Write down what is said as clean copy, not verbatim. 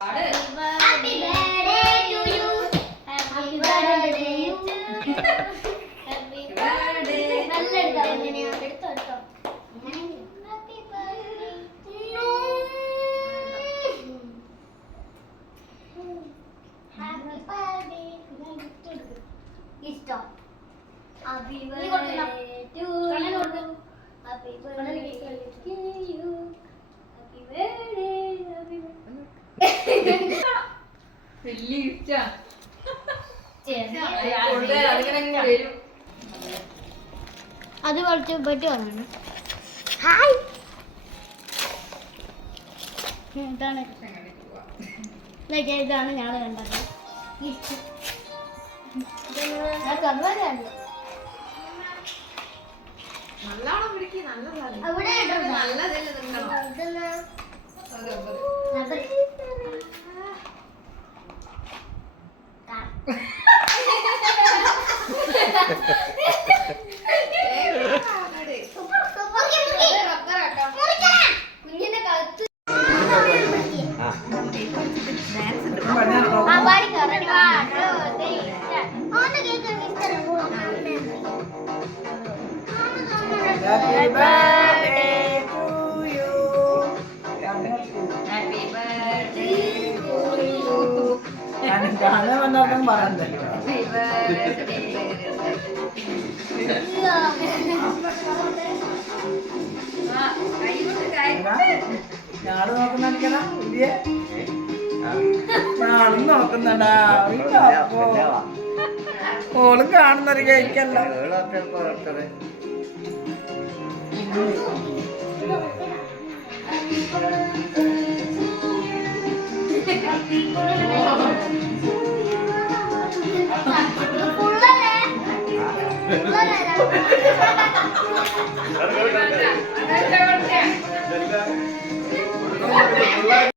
Happy birthday to you. Happy birthday to you. Happy birthday. നല്ല എടുത്തോ എങ്ങനെയാ എടുത്തോ Happy birthday. Happy birthday. ഇഷ്ടോ Happy birthday to you. Happy birthday to you. Happy birthday. വലിയ ഗിഫ്റ്റാ അത് കുറച്ച് പറ്റി പറഞ്ഞു ഹായ് ഇതാണ് ഇതാണ് ഞങ്ങൾ കണ്ടത് നല്ലോണം പിടിക്ക് നല്ലതാണ് അവിടെ നല്ലതല്ലേ കുഞ്ഞിന്റെ കഴുത്ത് Happy birthday to you. Happy birthday to you. ഞാൻ ഗാനം വന്നവർക്കും പറയണ്ടല്ലോ. Happy birthday. ഞാട് നോക്കുന്നിരിക്കണം ഇല്ലേ ഞാളും നോക്കുന്നുണ്ടാ ഓളും കാണുന്നൊരു കഴിക്കല്ലോ